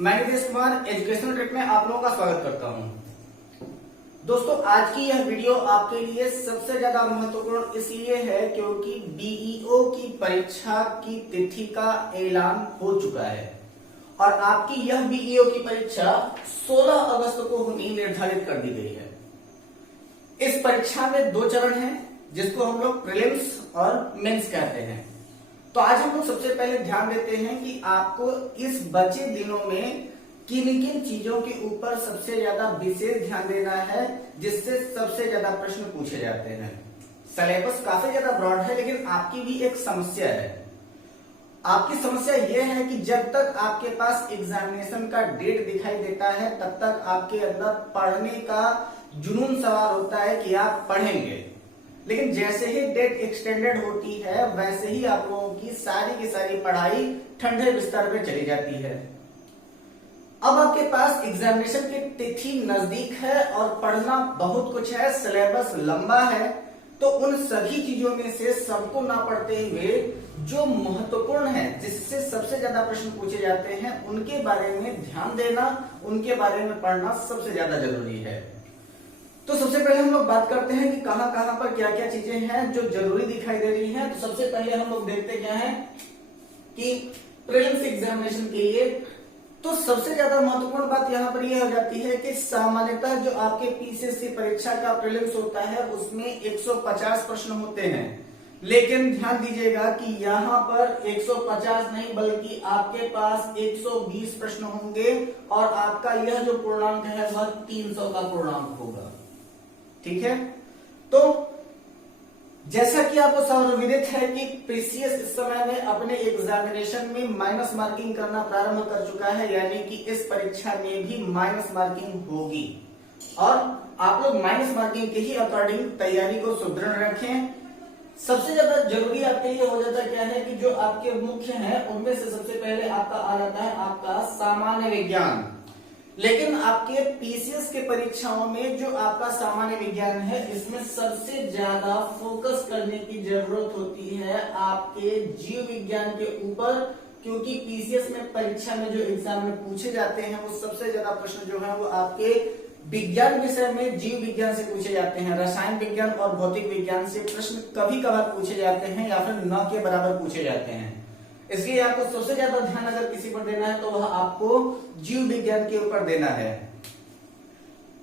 मैं Nitesh Kumar educational trick में आप लोगों का स्वागत करता हूं। दोस्तों, आज की यह वीडियो आपके लिए सबसे ज्यादा महत्वपूर्ण इसलिए है क्योंकि बीईओ की परीक्षा की तिथि का ऐलान हो चुका है और आपकी यह बीईओ की परीक्षा 16 अगस्त को होनी निर्धारित कर दी गई है। इस परीक्षा में 2 चरण हैं, जिसको हम लोग प्रीलिम्स और मेंस कहते हैं। तो आज हम लोग सबसे पहले ध्यान देते हैं कि आपको इस बचे दिनों में किन किन चीजों के ऊपर सबसे ज्यादा विशेष ध्यान देना है, जिससे सबसे ज्यादा प्रश्न पूछे जाते हैं। सिलेबस काफी ज्यादा ब्रॉड है, लेकिन आपकी भी एक समस्या है। आपकी समस्या यह है कि जब तक आपके पास एग्जामिनेशन का डेट दिखाई देता है, तब तक आपके अंदर पढ़ने का जुनून सवार होता है कि आप पढ़ेंगे, लेकिन जैसे ही डेट एक्सटेंडेड होती है वैसे ही आप लोगों की सारी पढ़ाई ठंडे बिस्तर पे चली जाती है। अब आपके पास एग्जामिनेशन की तिथि नजदीक है और पढ़ना बहुत कुछ है, सिलेबस लंबा है, तो उन सभी चीजों में से सबको ना पढ़ते हुए जो महत्वपूर्ण है, जिससे सबसे ज्यादा प्रश्न पूछे जाते हैं, उनके बारे में ध्यान देना, उनके बारे में पढ़ना सबसे ज्यादा जरूरी है। तो सबसे पहले हम लोग बात करते हैं कि कहां कहां पर क्या क्या चीजें हैं जो जरूरी दिखाई दे रही हैं। तो सबसे पहले हम लोग देखते क्या है कि प्रीलिम्स एग्जामिनेशन के लिए तो सबसे ज्यादा महत्वपूर्ण बात यहां पर यह हो जाती है कि सामान्यतः जो आपके पीसीएससी परीक्षा का प्रीलिम्स होता है उसमें 150 प्रश्न होते हैं, लेकिन ध्यान दीजिएगा कि यहाँ पर 150 नहीं बल्कि आपके पास 120 प्रश्न होंगे और आपका यह जो पूर्णांक है वह 300 का पूर्णांक होगा। ठीक है, तो जैसा कि आपको सर्वविदित है कि पीसीएस इस समय में अपने एग्जामिनेशन में माइनस मार्किंग करना प्रारंभ कर चुका है, यानी कि इस परीक्षा में भी माइनस मार्किंग होगी और आप लोग माइनस मार्किंग के ही अकॉर्डिंग तैयारी को सुदृढ़ रखें। सबसे ज्यादा जरूरी आपके लिए हो जाता क्या है कि जो आपके मुख्य हैं उनमें से सबसे पहले आपका आ जाता है आपका सामान्य विज्ञान। लेकिन आपके पीसीएस के परीक्षाओं में जो आपका सामान्य विज्ञान है, इसमें सबसे ज्यादा फोकस करने की जरूरत होती है आपके जीव विज्ञान के ऊपर, क्योंकि पीसीएस में परीक्षा में जो एग्जाम में पूछे जाते हैं वो सबसे ज्यादा प्रश्न जो है वो आपके विज्ञान विषय में जीव विज्ञान से पूछे जाते हैं। रसायन विज्ञान और भौतिक विज्ञान से प्रश्न कभी कभार पूछे जाते हैं या फिर न के बराबर पूछे जाते हैं। इसलिए आपको सबसे ज्यादा ध्यान अगर किसी पर देना है तो वह आपको जीव विज्ञान के ऊपर देना है।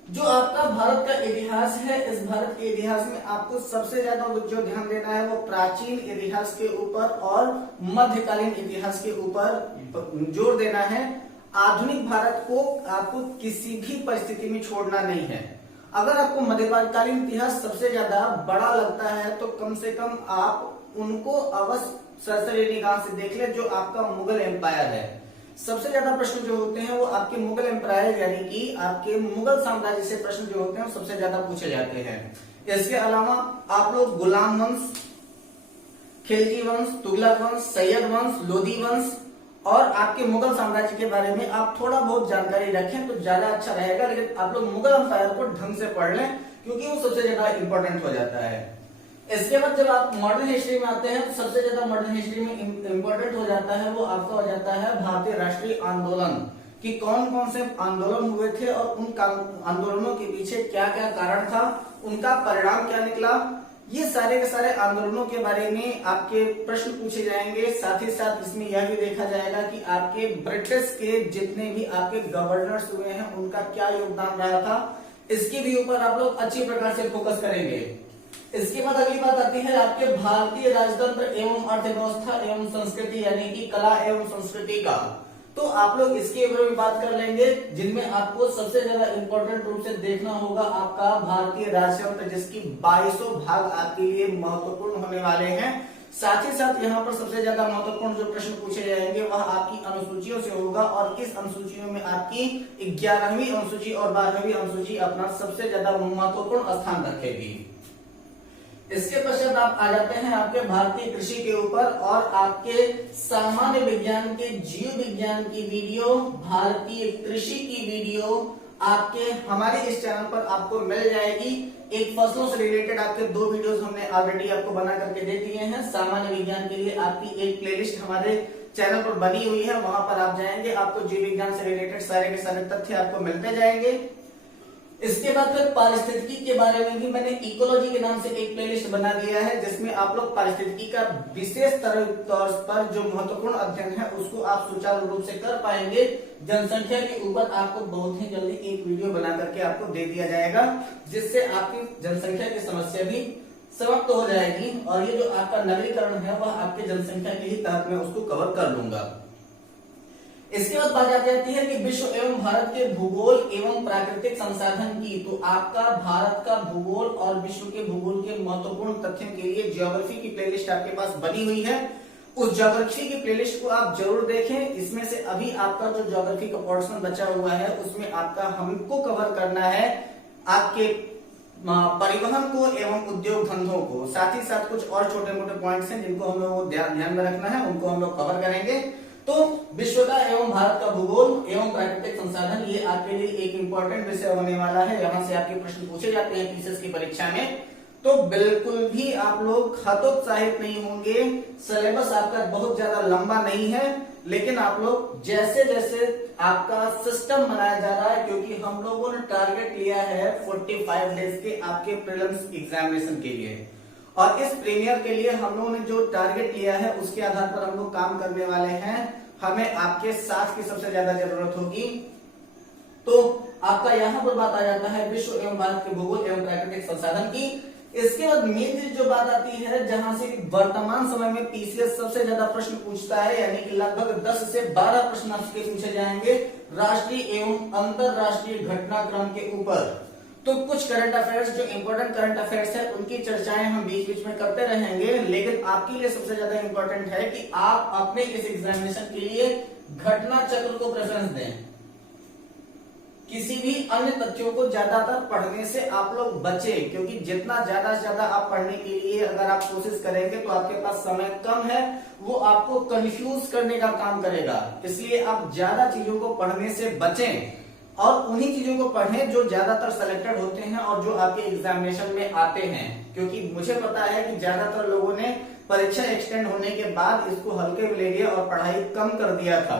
जो आपका भारत का इतिहास है, इस भारत के इतिहास में आपको सबसे ज्यादा जो ध्यान देना है वो प्राचीन इतिहास के ऊपर और मध्यकालीन इतिहास के ऊपर जोर देना है। आधुनिक भारत को आपको किसी भी परिस्थिति में छोड़ना नहीं है। अगर आपको मध्यकालीन इतिहास सबसे ज्यादा बड़ा लगता है तो कम से कम आप उनको अवश्य सरसरी निगाह से देख ले, जो आपका मुगल एम्पायर है। सबसे ज्यादा प्रश्न जो होते हैं वो आपके मुगल एम्पायर यानी कि आपके मुगल साम्राज्य से प्रश्न जो होते हैं सबसे ज्यादा पूछे जाते हैं। इसके अलावा आप लोग गुलाम वंश, खिलजी वंश, तुगलक वंश, सैयद वंश, लोधी वंश और आपके मुगल साम्राज्य के बारे में आप थोड़ा बहुत जानकारी रखें तो ज्यादा अच्छा रहेगा। लेकिन आप लोग मुगल एम्पायर को ढंग से पढ़ लें, क्योंकि वो सबसे ज्यादा इंपॉर्टेंट हो जाता है। इसके बाद जब आप मॉडर्न हिस्ट्री में आते हैं तो सबसे ज्यादा मॉडर्न हिस्ट्री में इंपॉर्टेंट हो जाता है वो आपका हो जाता है भारतीय राष्ट्रीय आंदोलन, कि कौन कौन से आंदोलन हुए थे और उन आंदोलनों के पीछे क्या क्या कारण था, उनका परिणाम क्या निकला। ये सारे के सारे आंदोलनों के बारे में आपके प्रश्न पूछे जाएंगे। साथ ही साथ इसमें यह भी देखा जाएगा कि आपके ब्रिटिश के जितने भी आपके गवर्नर्स हुए हैं उनका क्या योगदान रहा था, इसके भी ऊपर आप लोग अच्छी प्रकार से फोकस करेंगे। इसके बाद अगली बात आती है आपके भारतीय राजतंत्र एवं अर्थव्यवस्था एवं संस्कृति यानी कि कला एवं संस्कृति का। तो आप लोग इसके बारे में बात कर लेंगे, जिनमें आपको सबसे ज्यादा इंपॉर्टेंट रूप से देखना होगा आपका भारतीय राजतंत्र, जिसकी 2200 भाग आपके लिए महत्वपूर्ण होने वाले हैं। साथ ही साथ यहाँ पर सबसे ज्यादा महत्वपूर्ण जो प्रश्न पूछे जाएंगे वह आपकी अनुसूचियों से होगा और इस अनुसूचियों में आपकी 11वीं अनुसूची और 12वीं अनुसूची अपना सबसे ज्यादा महत्वपूर्ण स्थान रखेगी। इसके पश्चात आप आ जाते हैं आपके भारतीय कृषि के ऊपर और आपके सामान्य विज्ञान के जीव विज्ञान की वीडियो, भारतीय कृषि की वीडियो आपके हमारे इस चैनल पर आपको मिल जाएगी। एक फसलों से रिलेटेड आपके 2 वीडियोस हमने ऑलरेडी आपको बना करके दे दिए हैं। सामान्य विज्ञान के लिए आपकी एक प्लेलिस्ट हमारे चैनल पर बनी हुई है, वहां पर आप जाएंगे, आपको जीव विज्ञान से रिलेटेड सारे के सारे तथ्य आपको मिलते जाएंगे। इसके बाद फिर पारिस्थितिकी के बारे में भी मैंने इकोलॉजी के नाम से एक प्लेलिस्ट बना दिया है, जिसमें आप लोग पारिस्थितिकी का विशेष तौर पर जो महत्वपूर्ण अध्ययन है उसको आप सुचारू रूप से कर पाएंगे। जनसंख्या के ऊपर आपको बहुत ही जल्दी एक वीडियो बना करके आपको दे दिया जाएगा, जिससे आपकी जनसंख्या की समस्या भी समाप्त हो जाएगी। और ये जो आपका नगरीकरण है वह आपके जनसंख्या के ही तहत में उसको कवर कर लूंगा। इसके बाद बात आती है कि विश्व एवं भारत के भूगोल एवं प्राकृतिक संसाधन की। तो आपका भारत का भूगोल और विश्व के भूगोल के महत्वपूर्ण तथ्यों के लिए ज्योग्राफी की प्लेलिस्ट आपके पास बनी हुई है। उस ज्योग्राफी की प्लेलिस्ट को आप जरूर देखें। इसमें से अभी आपका जो ज्योग्राफी का पोर्शन बचा हुआ है उसमें आपका हमको कवर करना है आपके परिवहन को एवं उद्योग धंधों को, साथ ही साथ कुछ और छोटे मोटे पॉइंट्स हैं जिनको हम लोग ध्यान में रखना है, उनको हम लोग कवर करेंगे। तो विश्व का एवं भारत का भूगोल एवं प्राकृतिक संसाधन ये आपके लिए एक इंपॉर्टेंट विषय होने वाला है। यहाँ से आपके प्रश्न पूछे जाते हैं पीसीएस की परीक्षा में, तो बिल्कुल भी आप लोग हतोत्साहित नहीं होंगे। सिलेबस आपका बहुत ज्यादा लंबा नहीं है, लेकिन आप लोग जैसे जैसे आपका सिस्टम बनाया जा रहा है, क्योंकि हम लोगों ने टारगेट लिया है 45 डेज के आपके प्रीलिम्स एग्जामिनेशन के लिए, और इस प्रीमियर के लिए हम लोगों ने जो टारगेट लिया है उसके आधार पर हम लोग काम करने वाले हैं। हमें आपके साथ की सबसे ज्यादा जरूरत होगी। तो आपका यहाँ पर बात आ जाता है विश्व एवं भारत के भूगोल एवं प्राकृतिक संसाधन की। इसके बाद मेन जो बात आती है, जहां से वर्तमान समय में पीसीएस सबसे ज्यादा प्रश्न पूछता है, यानी कि लगभग 10 से 12 प्रश्न आपके पूछे जाएंगे राष्ट्रीय एवं अंतरराष्ट्रीय घटनाक्रम के ऊपर। तो कुछ करंट अफेयर्स, जो इंपॉर्टेंट करंट अफेयर्स है, उनकी चर्चाएं हम बीच बीच में करते रहेंगे। लेकिन आपके लिए सबसे ज्यादा इंपॉर्टेंट है कि आप अपने इस एग्जामिनेशन के लिए घटना चक्र को प्रेफरेंस दें। किसी भी अन्य तथ्यों को ज्यादातर पढ़ने से आप लोग बचें, क्योंकि जितना ज्यादा से ज्यादा आप पढ़ने के लिए अगर आप कोशिश करेंगे तो आपके पास समय कम है, वो आपको कंफ्यूज करने का काम करेगा। इसलिए आप ज्यादा चीजों को पढ़ने से बचें और उन्हीं चीजों को पढ़ें जो ज्यादातर सिलेक्टेड होते हैं और जो आपके एग्जामिनेशन में आते हैं। क्योंकि मुझे पता है कि ज्यादातर लोगों ने परीक्षा एक्सटेंड होने के बाद इसको हल्के में ले लिया और पढ़ाई कम कर दिया था।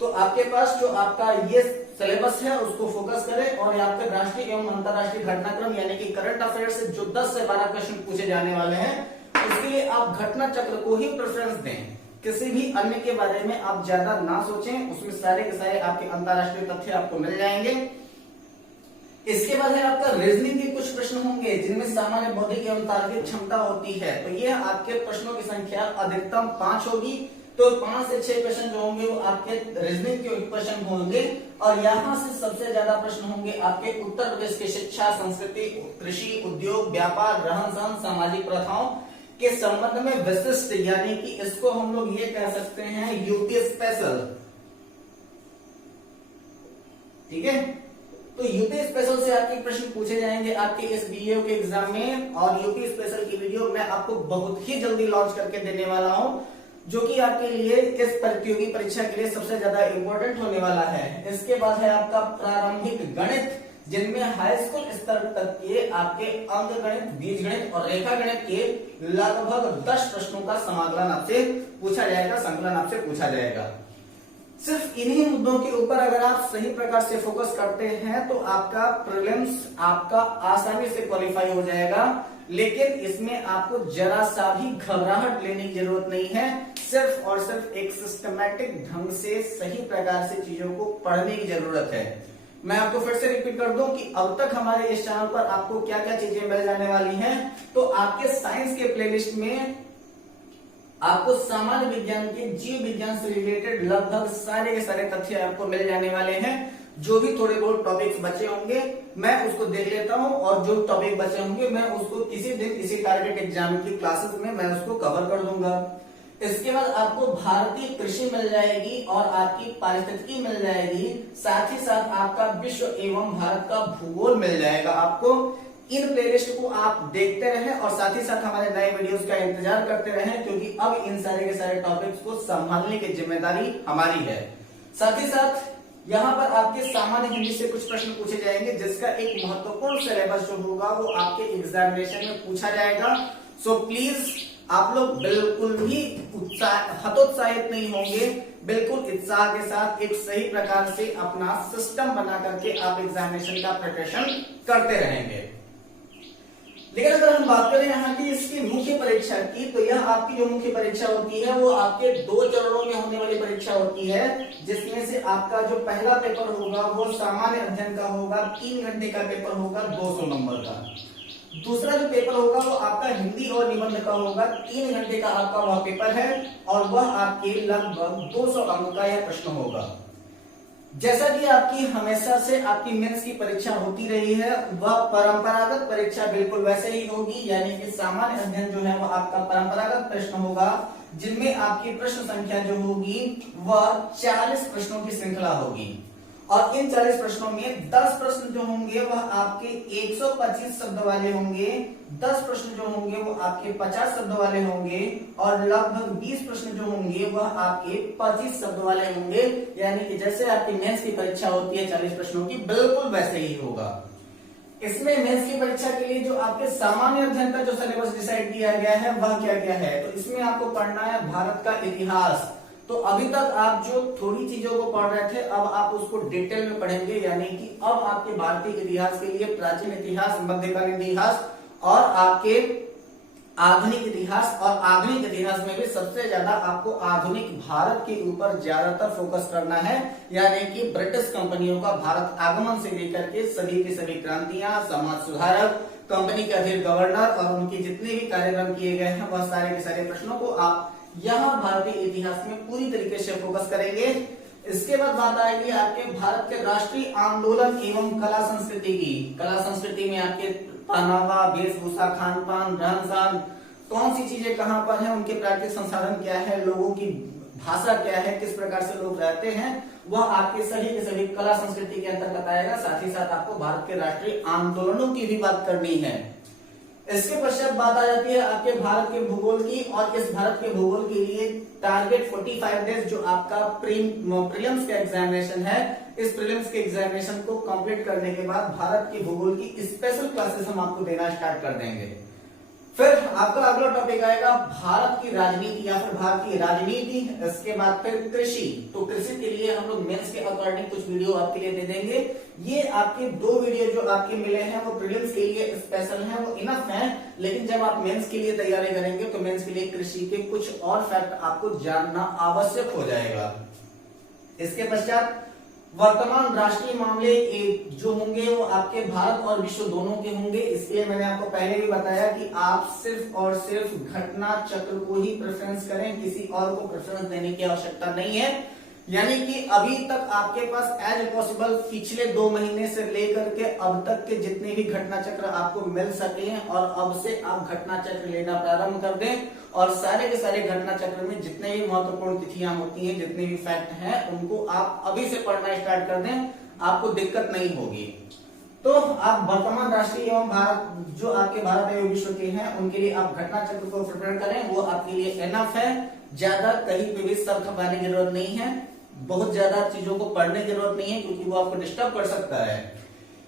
तो आपके पास जो आपका ये सिलेबस है उसको फोकस करें, और आपके राष्ट्रीय एवं अंतरराष्ट्रीय घटनाक्रम यानी कि करंट अफेयर से जो 10 से 12 क्वेश्चन पूछे जाने वाले हैं, उसके लिए आप घटना चक्र को ही प्रेफरेंस दें। किसी भी अन्य के बारे में आप ज्यादा ना सोचें, उसमें सारे के सारे आपके अंतरराष्ट्रीय तथ्य आपको मिल जाएंगे। इसके बाद है आपका रीजनिंग के कुछ प्रश्न होंगे जिनमें सामान्य बौद्धिक एवं तार्किक क्षमता होती है। तो ये आपके प्रश्नों की संख्या अधिकतम 5 होगी। तो 5 से 6 क्वेश्चन जो होंगे वो आपके रीजनिंग के क्वेश्चन होंगे, और यहाँ से सबसे ज्यादा प्रश्न होंगे आपके उत्तर प्रदेश की शिक्षा, संस्कृति, कृषि, उद्योग, व्यापार, रहन सहन, सामाजिक प्रथाओं के संबंध में विशिष्ट, यानी कि इसको हम लोग ये कह सकते हैं यूपी स्पेशल। ठीक है, तो यूपी स्पेशल से आपके प्रश्न पूछे जाएंगे आपके इस बीएओ के एग्जाम में, और यूपी स्पेशल की वीडियो मैं आपको बहुत ही जल्दी लॉन्च करके देने वाला हूं, जो कि आपके लिए इस प्रतियोगी परीक्षा के लिए सबसे ज्यादा इंपॉर्टेंट होने वाला है। इसके बाद है आपका प्रारंभिक गणित, जिनमें हाई स्कूल स्तर तक के आपके अंक गणित, बीज गणित और रेखा गणित के लगभग 10 प्रश्नों का समाकलन आपसे पूछा जाएगा, संकलन आपसे पूछा जाएगा। सिर्फ इन्हीं मुद्दों के ऊपर अगर आप सही प्रकार से फोकस करते हैं तो आपका प्रीलिम्स आपका आसानी से क्वालिफाई हो जाएगा। लेकिन इसमें आपको जरा सा भी घबराहट लेने की जरूरत नहीं है, सिर्फ और सिर्फ एक सिस्टमैटिक ढंग से सही प्रकार से चीजों को पढ़ने की जरूरत है। मैं आपको फिर से रिपीट कर दूं कि अब तक हमारे इस चैनल पर आपको क्या क्या चीजें मिल जाने वाली हैं। तो आपके साइंस के प्लेलिस्ट में आपको सामान्य विज्ञान के जीव विज्ञान से रिलेटेड लगभग सारे के सारे तथ्य आपको मिल जाने वाले हैं। जो भी थोड़े बहुत टॉपिक्स बचे होंगे मैं उसको देख लेता हूं, और जो टॉपिक बचे होंगे मैं उसको किसी दिन किसी टारगेट एग्जाम की क्लासेस में मैं उसको कवर कर दूंगा। इसके बाद आपको भारतीय कृषि मिल जाएगी और आपकी पारिस्थितिकी मिल जाएगी, साथ ही साथ आपका विश्व एवं भारत का भूगोल मिल जाएगा। आपको इन प्लेलिस्ट को आप देखते रहें और साथ ही साथ हमारे नए वीडियोस का इंतजार करते रहें, क्योंकि अब इन सारे के सारे टॉपिक्स को संभालने की जिम्मेदारी हमारी है। साथ ही साथ यहाँ पर आपके सामान्य हिंदी से कुछ प्रश्न पूछे जाएंगे, जिसका एक महत्वपूर्ण सिलेबस जो होगा वो आपके एग्जामिनेशन में पूछा जाएगा। सो प्लीज आप लोग बिल्कुल भी हतोत्साहित नहीं होंगे, बिल्कुल उत्साह के साथ एक सही प्रकार से अपना सिस्टम बना करके आप एग्जामिनेशन का प्रिपरेशन करते रहेंगे। लेकिन अगर हम बात करें यहाँ की इसकी मुख्य परीक्षा की, तो यह आपकी जो मुख्य परीक्षा होती है वो आपके 2 चरणों में होने वाली परीक्षा होती है, जिसमें से आपका जो पहला पेपर होगा वो सामान्य अध्ययन का होगा, 3 घंटे का पेपर होगा 200 नंबर का। दूसरा जो पेपर होगा वो आपका हिंदी और निबंध का होगा, 3 घंटे का आपका वह पेपर है और वह आपके लगभग 200 अंक का यह प्रश्न होगा। जैसा कि आपकी हमेशा से आपकी मेंस की परीक्षा होती रही है, वह परंपरागत परीक्षा बिल्कुल वैसे ही होगी, यानी कि सामान्य अध्ययन जो है वह आपका परंपरागत प्रश्न होगा, जिनमें आपकी प्रश्न संख्या जो होगी वह 40 प्रश्नों की श्रृंखला होगी और इन 40 प्रश्नों में 10 प्रश्न जो होंगे वह आपके 125 शब्द वाले होंगे, 10 प्रश्न जो होंगे वो आपके 50 शब्द वाले होंगे और लगभग 20 प्रश्न जो होंगे वह आपके 25 शब्द वाले होंगे। यानी कि जैसे आपकी मेंस की परीक्षा होती है 40 प्रश्नों की, बिल्कुल वैसे ही होगा। इसमें मेंस की परीक्षा के लिए जो आपके सामान्य अध्ययन का जो सिलेबस डिसाइड किया गया है वह क्या क्या है, तो इसमें आपको पढ़ना है भारत का इतिहास। तो अभी तक आप जो थोड़ी चीजों को पढ़ रहे थे, अब आप उसको डिटेल में पढ़ेंगे, यानी कि अब आपके भारतीय इतिहास के लिए प्राचीन इतिहास, मध्यकालीन इतिहास और आपके आधुनिक इतिहास, और आधुनिक इतिहास में भी सबसे ज्यादा आपको आधुनिक भारत के ऊपर ज्यादातर फोकस करना है, यानी कि ब्रिटिश कंपनियों का भारत आगमन से लेकर के सभी की सभी क्रांतियां, समाज सुधारक, कंपनी के अधीन गवर्नर और उनके जितने भी कार्यक्रम किए गए हैं वह सारे के सारे प्रश्नों को आप यहाँ भारतीय इतिहास में पूरी तरीके से फोकस करेंगे। इसके बाद बात आएगी आपके भारत के राष्ट्रीय आंदोलन एवं कला संस्कृति की। कला संस्कृति में आपके पहनावा, वेशभूषा, खान पान, रहन सहन, कौन सी चीजें कहाँ पर हैं, उनके प्राकृतिक संसाधन क्या है, लोगों की भाषा क्या है, किस प्रकार से लोग रहते हैं, वह आपके सभी के सभी कला संस्कृति के अंतर्गत आएगा। साथ ही साथ आपको भारत के राष्ट्रीय आंदोलनों की भी बात करनी है। इसके पश्चात बात आ जाती है आपके भारत के भूगोल की, और इस भारत के भूगोल के लिए टारगेट 45 डेज जो आपका प्रीलिम्स का एग्जामिनेशन है, इस प्रीलिम्स के एग्जामिनेशन को कंप्लीट करने के बाद भारत के भूगोल की स्पेशल क्लासेस हम आपको देना स्टार्ट कर देंगे। फिर आपका अगला टॉपिक आएगा भारत की राजनीति या फिर भारतीय राजनीति। इसके बाद फिर कृषि। तो कृषि के लिए हम लोग मेंस के अकॉर्डिंग कुछ वीडियो आपके लिए दे देंगे। ये आपके 2 वीडियो जो आपके मिले हैं वो प्रीलिम्स के लिए स्पेशल हैं, वो इनफ हैं, लेकिन जब आप मेंस के लिए तैयारी करेंगे तो मेंस के लिए कृषि के कुछ और फैक्ट आपको जानना आवश्यक हो जाएगा। इसके पश्चात वर्तमान राष्ट्रीय मामले जो होंगे वो आपके भारत और विश्व दोनों के होंगे। इसलिए मैंने आपको पहले भी बताया कि आप सिर्फ और सिर्फ घटना चक्र को ही प्रेफरेंस करें, किसी और को प्रेफरेंस देने की आवश्यकता नहीं है। यानी कि अभी तक आपके पास एज पॉसिबल पिछले 2 महीने से लेकर के अब तक के जितने भी घटना चक्र आपको मिल सके हैं, और अब से आप घटना चक्र लेना प्रारंभ कर दें, और सारे के सारे घटना चक्र में जितने भी महत्वपूर्ण तिथियां होती हैं, जितने भी फैक्ट हैं, उनको आप अभी से पढ़ना स्टार्ट कर दें, आपको दिक्कत नहीं होगी। तो आप वर्तमान राष्ट्रीय एवं भारत जो आपके भारत एवं विश्व के हैं उनके लिए आप घटना चक्र को प्रिपेयर करें, वो आपके लिए एनफ है। ज्यादा कहीं पे भी सर खपाने की जरूरत नहीं है, बहुत ज्यादा चीजों को पढ़ने की जरूरत नहीं है, क्योंकि वो आपको डिस्टर्ब कर सकता है।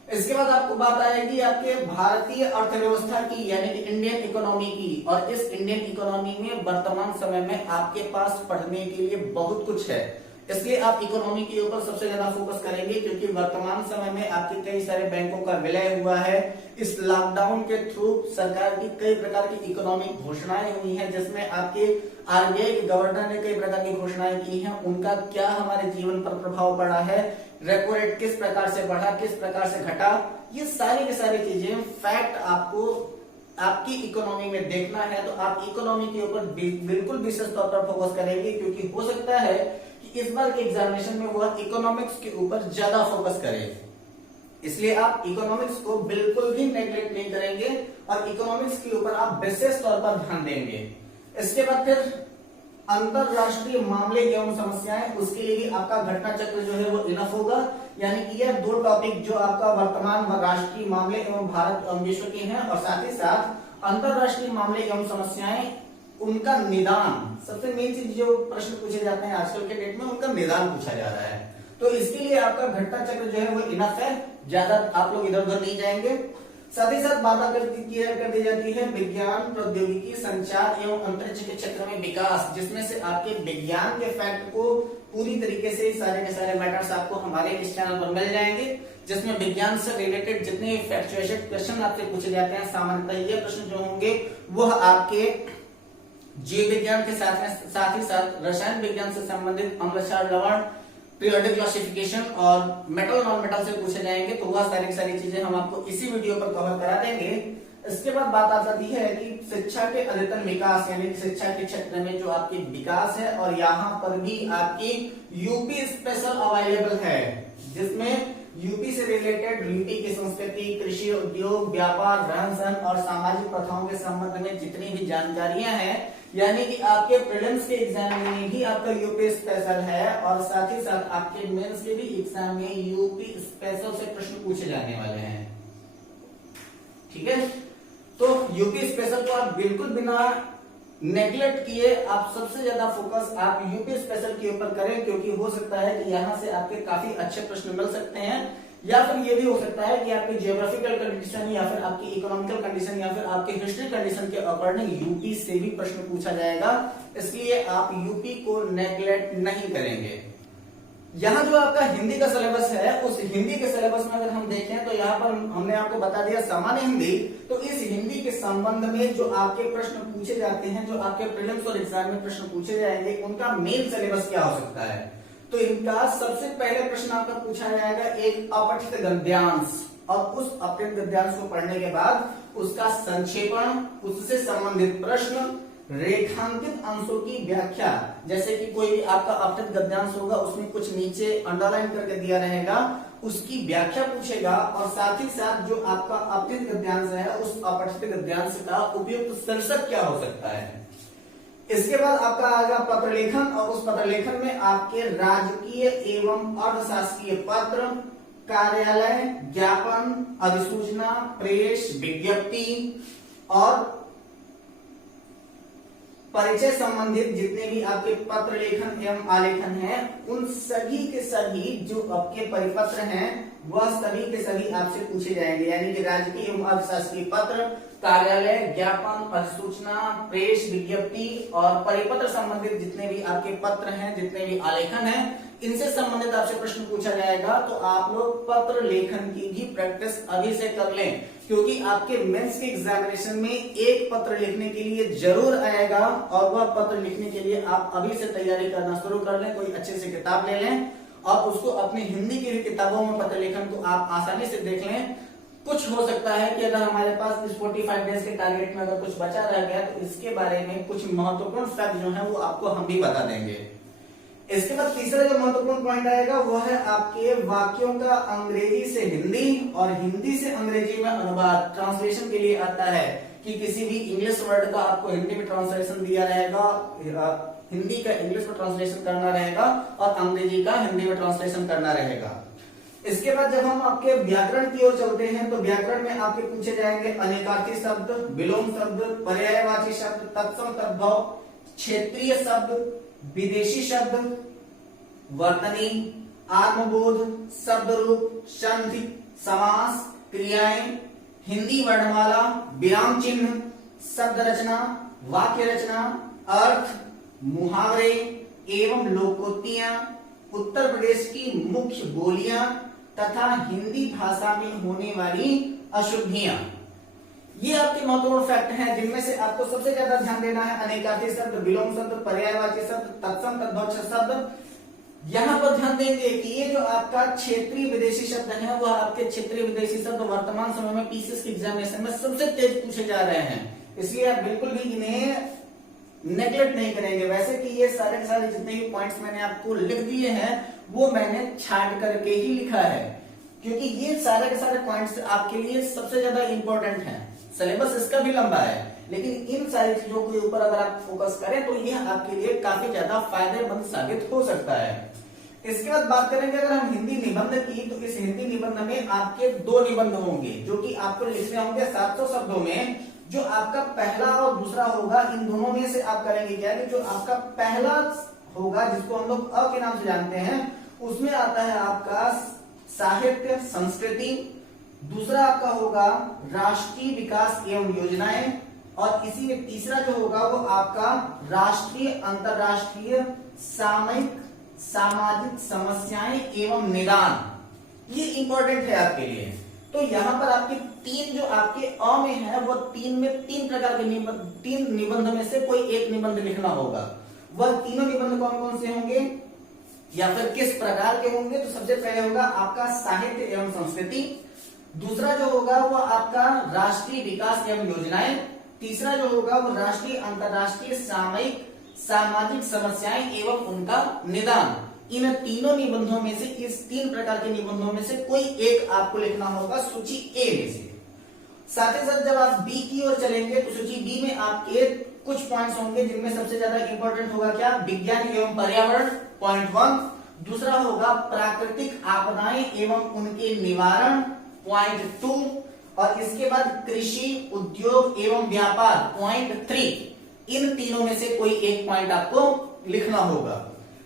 इसके बाद आपको बात आएगी आपके भारतीय अर्थव्यवस्था की, यानी कि इंडियन इकोनॉमी की, और इस इंडियन इकोनॉमी में वर्तमान समय में आपके पास पढ़ने के लिए बहुत कुछ है। इसलिए आप इकोनॉमी के ऊपर सबसे ज्यादा फोकस करेंगे, क्योंकि वर्तमान समय में आपके कई सारे बैंकों का विलय हुआ है। इस लॉकडाउन के थ्रू सरकार की कई प्रकार की इकोनॉमिक घोषणाएं हुई हैं, जिसमें आपके आरबीआई के गवर्नर ने कई प्रकार की घोषणाएं की हैं, उनका क्या हमारे जीवन पर प्रभाव पड़ा है, रेपो रेट किस प्रकार से बढ़ा, किस प्रकार से घटा, ये सारी की सारी चीजें फैक्ट आपको आपकी इकोनॉमी में देखना है। तो आप इकोनॉमी के ऊपर बिल्कुल विशेष तौर पर फोकस करेंगे, क्योंकि हो सकता है कि इस बार के एग्जामिनेशन में वह इकोनॉमिक्स के ऊपर ज्यादा फोकस करें। इसलिए आप इकोनॉमिक्स को बिल्कुल भी नेग्लेक्ट नहीं करेंगे और इकोनॉमिक्स के ऊपर आप विशेष तौर पर ध्यान देंगे। इसके बाद फिर अंतरराष्ट्रीय मामले एवं समस्याएं, उसके लिए भी आपका घटना चक्र जो है वो इनफ होगा। यानी कि यह 2 टॉपिक जो आपका वर्तमान व राष्ट्रीय मामले एवं भारत एवं विश्व के हैं, और साथ ही साथ अंतरराष्ट्रीय मामले एवं समस्याएं, उनका निदान, सबसे मेन चीज जो प्रश्न पूछे जाते हैं आजकल के डेट में, उनका निदान पूछा जा रहा है। तो इसके लिए आपका घटना चक्र जो है वो इनफ है, ज्यादा आप लोग इधर उधर नहीं जाएंगे। साथ ही साथ बात कर दी जाती है विज्ञान, प्रौद्योगिकी, संचार एवं अंतरिक्ष के क्षेत्र में विकास, जिसमें से आपके विज्ञान के फैक्ट को पूरी तरीके से सारे के सारे मैटर्स आपको हमारे इस चैनल पर मिल जाएंगे, जिसमें विज्ञान से रिलेटेड जितने फैक्चुएटेड क्वेश्चन आपसे पूछे जाते हैं, सामान्यतः ये प्रश्न जो होंगे वह आपके जीव विज्ञान के साथ ही साथ रसायन विज्ञान से संबंधित अम्ल, क्षार, लवण, पीरियोडिक क्लासिफिकेशन और मेटल नॉन मेटल से पूछे जाएंगे। तो वह सारी चीजें हम आपको इसी वीडियो पर कवर करा देंगे। इसके बाद बात आ जाती है कि शिक्षा के अद्यतन विकास, यानी शिक्षा के क्षेत्र में जो आपकी विकास है, और यहाँ पर भी आपकी यूपी स्पेशल अवेलेबल है, जिसमें यूपी से रिलेटेड यूपी की संस्कृति, कृषि, उद्योग, व्यापार, रहन सहन और सामाजिक प्रथाओं के संबंध में जितनी भी जानकारियां हैं, यानी कि आपके प्रीलिम्स के एग्जाम में भी आपका यूपी स्पेशल है, और साथ ही साथ आपके मेंस के भी एग्जाम में यूपी स्पेशल से प्रश्न पूछे जाने वाले हैं। ठीक है, तो यूपी स्पेशल को आप बिल्कुल बिना नेग्लेक्ट किए आप सबसे ज्यादा फोकस आप यूपी स्पेशल के ऊपर करें, क्योंकि हो सकता है कि यहाँ से आपके काफी अच्छे प्रश्न मिल सकते हैं, या फिर ये भी हो सकता है कि आपकी जियोग्राफिकल कंडीशन या फिर आपकी इकोनॉमिकल कंडीशन या फिर आपके हिस्ट्री कंडीशन के अकॉर्डिंग यूपी से भी प्रश्न पूछा जाएगा, इसलिए आप यूपी को नेग्लेक्ट नहीं करेंगे। यहाँ जो आपका हिंदी का सिलेबस है, उस हिंदी के सिलेबस में अगर हम देखें तो यहाँ पर हमने आपको बता दिया सामान्य हिंदी। तो इस हिंदी के संबंध में जो आपके प्रश्न पूछे जाते हैं, जो आपके प्रीलिम्स और एग्जाम में प्रश्न पूछे जाएंगे, उनका मेन सिलेबस क्या हो सकता है। तो इनका सबसे पहले प्रश्न आपका पूछा जाएगा एक अपठित गद्यांश, और उस अपठित गद्यांश को पढ़ने के बाद उसका संक्षेपण, उससे संबंधित प्रश्न, रेखांकित अंशों की व्याख्या, जैसे कि कोई भी आपका अपठित गद्यांश होगा, उसमें कुछ नीचे अंडरलाइन करके दिया रहेगा, उसकी व्याख्या पूछेगा, और साथ ही साथ जो आपका अपठित गद्यांश है, उस अपठित गद्यांश का उपयुक्त शीर्षक क्या हो सकता है। इसके बाद आपका आएगा पत्र लेखन, और उस पत्र लेखन में आपके राजकीय एवं अर्धशासकीय पत्र, कार्यालय, ज्ञापन, अधिसूचना, प्रेस, विज्ञप्ति और परिचय संबंधित जितने भी आपके पत्र लेखन एवं आलेखन हैं, उन सभी के सभी जो आपके परिपत्र हैं, वह सभी के सभी आपसे पूछे जाएंगे, यानी कि राजकीय एवं अर्थशास्त्रीय पत्र, कार्यालय, ज्ञापन, अधिसूचना, प्रेस, विज्ञप्ति और परिपत्र संबंधित जितने भी आपके पत्र हैं, जितने भी आलेखन हैं, इनसे संबंधित आपसे प्रश्न पूछा जाएगा। तो आप लोग पत्र लेखन की भी प्रैक्टिस अभी से कर लें, क्योंकि आपके मेंस के एग्जामिनेशन में एक पत्र लिखने के लिए जरूर आएगा, और वह पत्र लिखने के लिए आप अभी से तैयारी करना शुरू कर लें। कोई अच्छे से किताब ले लें और उसको अपनी हिंदी की भी किताबों में पत्र लेखन को आप आसानी से देख लें। कुछ हो सकता है कि अगर हमारे पास इस 45 डेज के टारगेट में अगर कुछ बचा रह गया, तो इसके बारे में कुछ महत्वपूर्ण फैक्ट जो है वो आपको हम भी बता देंगे। इसके बाद तीसरा जो महत्वपूर्ण पॉइंट आएगा वो है आपके वाक्यों का अंग्रेजी से हिंदी और हिंदी से अंग्रेजी में अनुवाद, ट्रांसलेशन के लिए आता है कि किसी भी इंग्लिश वर्ड का आपको हिंदी में ट्रांसलेशन दिया रहेगा, हिंदी का इंग्लिश में ट्रांसलेशन करना रहेगा और अंग्रेजी का हिंदी में ट्रांसलेशन करना रहेगा। इसके बाद जब हम आपके व्याकरण की ओर चलते हैं, तो व्याकरण में आपके पूछे जाएंगे अनेकार्थी शब्द, विलोम शब्द, पर्यायवाची शब्द, तत्सम तद्भव, क्षेत्रीय शब्द, विदेशी शब्द, वर्तनी, आत्मबोध, शब्द रूप, संधि, समास, क्रियाएं, हिंदी वर्णमाला, विराम चिन्ह, शब्द रचना, वाक्य रचना, अर्थ, मुहावरे एवं लोकोक्तियां, उत्तर प्रदेश की मुख्य बोलियां तथा हिंदी भाषा में होने वाली अशुद्धियां। ये आपके महत्वपूर्ण फैक्ट हैं, जिनमें से आपको सबसे ज्यादा ध्यान देना है अनेकार्थी शब्द, विलोम शब्द, पर्यायवाची शब्द, तत्सम तद्भव शब्द। यहाँ पर ध्यान देंगे कि ये जो आपका क्षेत्रीय विदेशी शब्द है, वह आपके क्षेत्रीय विदेशी शब्द वर्तमान समय में पीसीएस के एग्जामिनेशन में सबसे तेज पूछे जा रहे हैं, इसलिए आप बिल्कुल भी इन्हें नेग्लेक्ट नहीं करेंगे। वैसे कि ये सारे के सारे जितने भी पॉइंट्स मैंने आपको लिख दिए हैं, वो मैंने छांट करके ही लिखा है, क्योंकि ये सारे के सारे पॉइंट्स आपके लिए सबसे ज्यादा इंपॉर्टेंट हैं। सिलेबस इसका भी लंबा है, लेकिन इन सारी चीजों के ऊपर अगर आप फोकस करें तो यह आपके लिए काफी ज्यादा फायदेमंद साबित हो सकता है। इसके बाद बात करेंगे अगर हम हिंदी निबंध की, तो इस हिंदी निबंध में आपके 2 निबंध होंगे, जो कि आपको लिखने होंगे 700 शब्दों में। जो आपका पहला और दूसरा होगा, इन दोनों में से आप करेंगे क्या कि जो आपका पहला होगा, जिसको हम लोग अ के नाम से जानते हैं, उसमें आता है आपका साहित्य, संस्कृति, दूसरा आपका होगा राष्ट्रीय विकास एवं योजनाएं, और इसी में तीसरा जो होगा वो आपका राष्ट्रीय अंतरराष्ट्रीय सामयिक सामाजिक समस्याएं एवं निदान। ये इंपॉर्टेंट है आपके लिए। तो यहाँ पर आपके तीन जो आपके अ में है वो तीन में तीन प्रकार के तीन निबंध में से कोई एक निबंध लिखना होगा। वह तीनों निबंध कौन कौन से होंगे या फिर किस प्रकार के होंगे? तो सबसे पहले होगा आपका साहित्य एवं संस्कृति, दूसरा जो होगा वो आपका राष्ट्रीय विकास एवं योजनाएं, तीसरा जो होगा वो राष्ट्रीय अंतरराष्ट्रीय सामयिक सामाजिक समस्याएं एवं उनका निदान। इन तीनों निबंधों में से, इस तीन प्रकार के निबंधों में से कोई एक आपको लिखना होगा सूची ए में से। साथ ही साथ जब आप बी की ओर चलेंगे तो सूची बी में आपके कुछ पॉइंट्स होंगे जिनमें सबसे ज्यादा इंपॉर्टेंट होगा क्या? विज्ञान एवं पर्यावरण पॉइंट 1, दूसरा होगा प्राकृतिक आपदाएं एवं उनके निवारण पॉइंट 2, और इसके बाद कृषि उद्योग एवं व्यापार पॉइंट 3। इन तीनों में से कोई एक पॉइंट आपको लिखना होगा।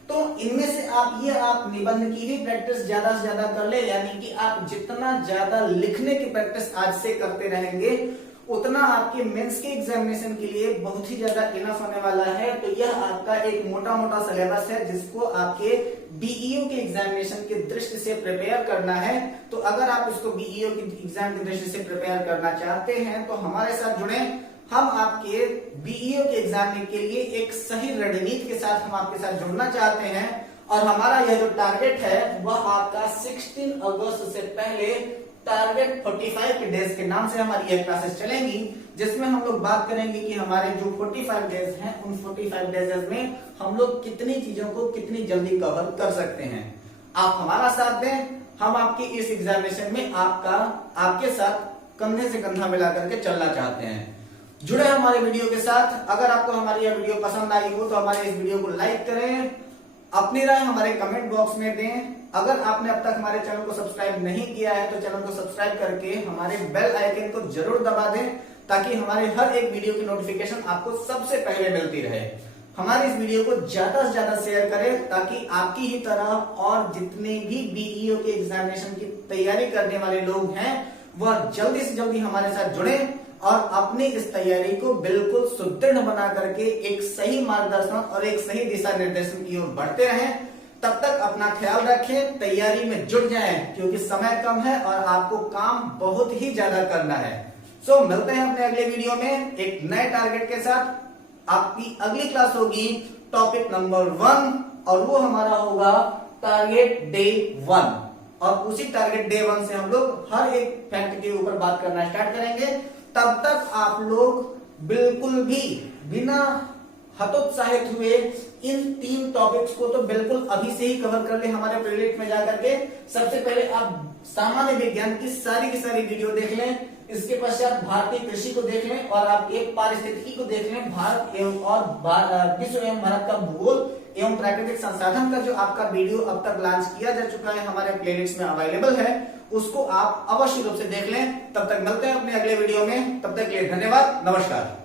तो इनमें से आप निबंध की भी प्रैक्टिस ज्यादा से ज्यादा कर ले, यानी कि आप जितना ज्यादा लिखने की प्रैक्टिस आज से करते रहेंगे उतना आपके मेंस के एग्जामिनेशन के लिए बहुत ही ज्यादा इनफ होने वाला है। तो यह आपका एक मोटा मोटा सिलेबस है जिसको आपके बीईओ के एग्जामिनेशन की दृष्टि से प्रिपेयर करना है। तो अगर आप इसको बीईओ की एग्जाम की दृष्टि से प्रिपेयर करना चाहते हैं तो हमारे साथ जुड़े। हम आपके बीईओ के एग्जाम के लिए एक सही रणनीति के साथ हम आपके साथ जुड़ना चाहते हैं, और हमारा यह जो टारगेट है वह आपका 16 अगस्त से पहले टारगेट 45 के डेज के नाम से हमारी यह क्लासेस चलेंगी, जिसमें हम लोग बात करेंगे कि हमारे जो 45 डेज हैं उन 45 डेज में हम लोग कितनी चीजों को कितनी जल्दी कवर कर सकते हैं। आप हमारा साथ दें, हम आपके इस एग्जामिनेशन में आपके साथ कंधे से कंधा मिला करके चलना चाहते हैं। जुड़े हमारे वीडियो के साथ। अगर आपको हमारी यह वीडियो पसंद आई हो तो हमारे इस वीडियो को लाइक करें, अपनी राय हमारे कमेंट बॉक्स में दें। अगर आपने अब तक हमारे चैनल को सब्सक्राइब नहीं किया है तो चैनल को सब्सक्राइब करके हमारे बेल आइकन को जरूर दबा दें, ताकि हमारे हर एक वीडियो की नोटिफिकेशन आपको सबसे पहले मिलती रहे। हमारे इस वीडियो को ज्यादा से ज्यादा शेयर करें, ताकि आपकी ही तरह और जितने भी बीईओ के एग्जामिनेशन की तैयारी करने वाले लोग हैं वह जल्दी से जल्दी हमारे साथ जुड़े और अपनी इस तैयारी को बिल्कुल सुदृढ़ बना करके एक सही मार्गदर्शन और एक सही दिशा निर्देशन की ओर बढ़ते रहें। तब तक अपना ख्याल रखें, तैयारी में जुट जाएं, क्योंकि समय कम है और आपको काम बहुत ही ज्यादा करना है। सो मिलते हैं अपने अगले वीडियो में एक नए टारगेट के साथ। आपकी अगली क्लास होगी टॉपिक नंबर 1, और वो हमारा होगा टारगेट डे 1, और उसी टारगेट डे 1 से हम लोग हर एक फैक्ट के ऊपर बात करना स्टार्ट करेंगे। तब तक आप लोग बिल्कुल भी बिना हतोत्साहित हुए इन 3 टॉपिक्स को तो बिल्कुल अभी से ही कवर कर ले हमारे प्लेलिस्ट में जाकर के। सबसे पहले आप सामान्य विज्ञान की सारी वीडियो देख लें, इसके पश्चात भारतीय कृषि को देख लें, और आप एक पारिस्थितिकी को देख लें, भारत एवं और विश्व एवं भारत का भूगोल एवं प्राकृतिक संसाधन का जो आपका वीडियो अब तक लॉन्च किया जा चुका है हमारे प्लेलिस्ट में अवेलेबल है, उसको आप अवश्य रूप से देख लें। तब तक मिलते हैं अपने अगले वीडियो में, तब तक के लिए धन्यवाद, नमस्कार।